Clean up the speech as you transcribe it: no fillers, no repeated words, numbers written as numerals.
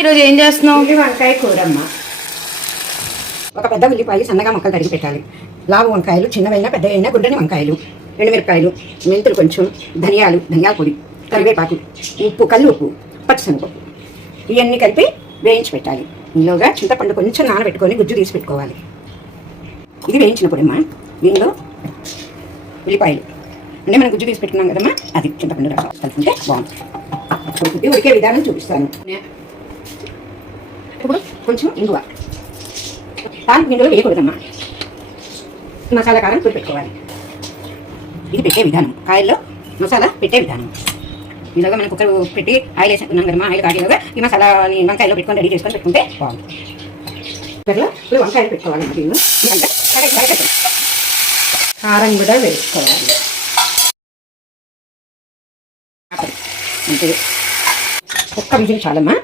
ఈరోజు ఏం చేస్తున్నావు? వంకాయ కూరమ్మ. ఒక పెద్ద ఉల్లిపాయ సన్నగా ముక్కలు తరిగి పెట్టాలి. లావు వంకాయలు చిన్నవైనా పెద్దవైనా గుండ్రని వంకాయలు, ఎండుమిరపకాయలు, మెంతులు కొంచెం, ధనియాల పొడి, కరివేపాకు, ఉప్పు, కల్లు ఉప్పు, పచ్చిశనగపప్పు ఇవన్నీ కలిపి వేయించి పెట్టాలి. ఇందులోగా చింతపండు కొంచెం నానబెట్టుకొని గుజ్జు తీసి పెట్టుకోవాలి. ఇది వేయించిన పొడిమ్మా. దీనిలో ఉల్లిపాయలు అంటే మనం గుజ్జు తీసి పెట్టుకున్నాం కదమ్మా, అది చింతపండు రసం కలుపుకుంటే బాగుంటుంది. ఉడికే విధానం చూపిస్తాను. ఇప్పుడు కొంచెం ఇంగువ. తాలింపు గింజలు వేయకూడదమ్మా. మసాలా కారం కూడా పెట్టుకోవాలి. ఇది పెట్టే విధానం, కాయల్లో మసాలా పెట్టే విధానం. ఇలాగా మనం కుక్కర్ పెట్టి ఆయిల్ వేసుకున్నాం కదమ్మా, ఆయిల్ కాగేలాగా ఈ మసాలాని వంకాయలో పెట్టుకొని రెడీ చేసుకొని పెట్టుకుంటే బాగుంటుంది. ఇప్పుడు వంకాయలు పెట్టుకోవాలి. దీన్ని కారం కూడా వేసుకోవాలి. అంతే, ఒక్క విజిల్ చాలమ్మా.